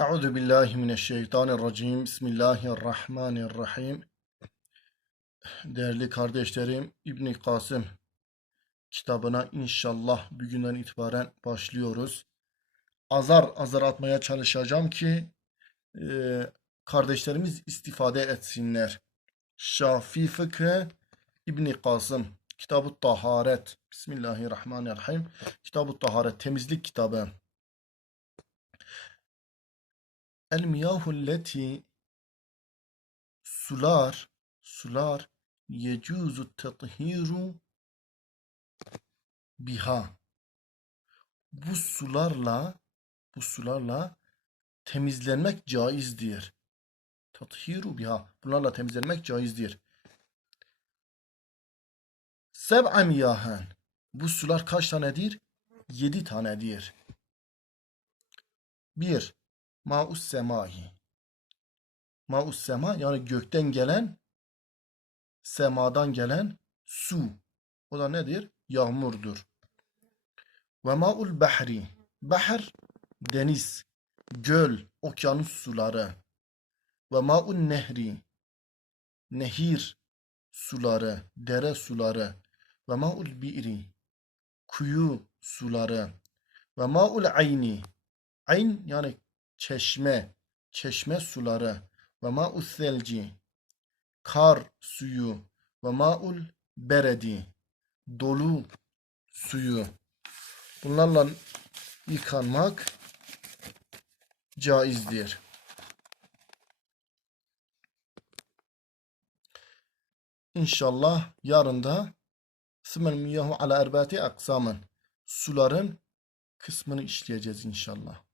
Euzu billahi mineşşeytanirracim. Bismillahirrahmanirrahim. Değerli kardeşlerim, İbn Kasım kitabına inşallah bugünden itibaren başlıyoruz. Azar azar atmaya çalışacağım ki e, kardeşlerimiz istifade etsinler. Şafi Fıkı İbn Kasım Kitab-ı Taharet Bismillahirrahmanirrahim Kitab-ı Taharet temizlik kitabı El miyahulleti sular sular yecuzu tethiru biha bu sularla bu sularla temizlenmek caizdir. Tethiru biha bunlarla temizlenmek caizdir. Seb'a miyahen bu sular kaç tanedir? Yedi tanedir. Bir Ma'us semahi. Ma'us sema yani gökten gelen semadan gelen su. O da nedir? Yağmurdur. Ve ma'ul bahri. Bahr deniz, göl, okyanus suları. Ve ma'un nehri. Nehir suları, dere suları. Ve ma'ul bi'ri. Kuyu suları. Ve ma'ul ayni. Ayn yani çeşme, çeşme suları ve ma'u selci, kar suyu ve ma'ul beredi, dolu suyu. Bunlarla yıkanmak caizdir. İnşallah yarın da Sımel miyahu ala erbati aksamın suların kısmını işleyeceğiz inşallah.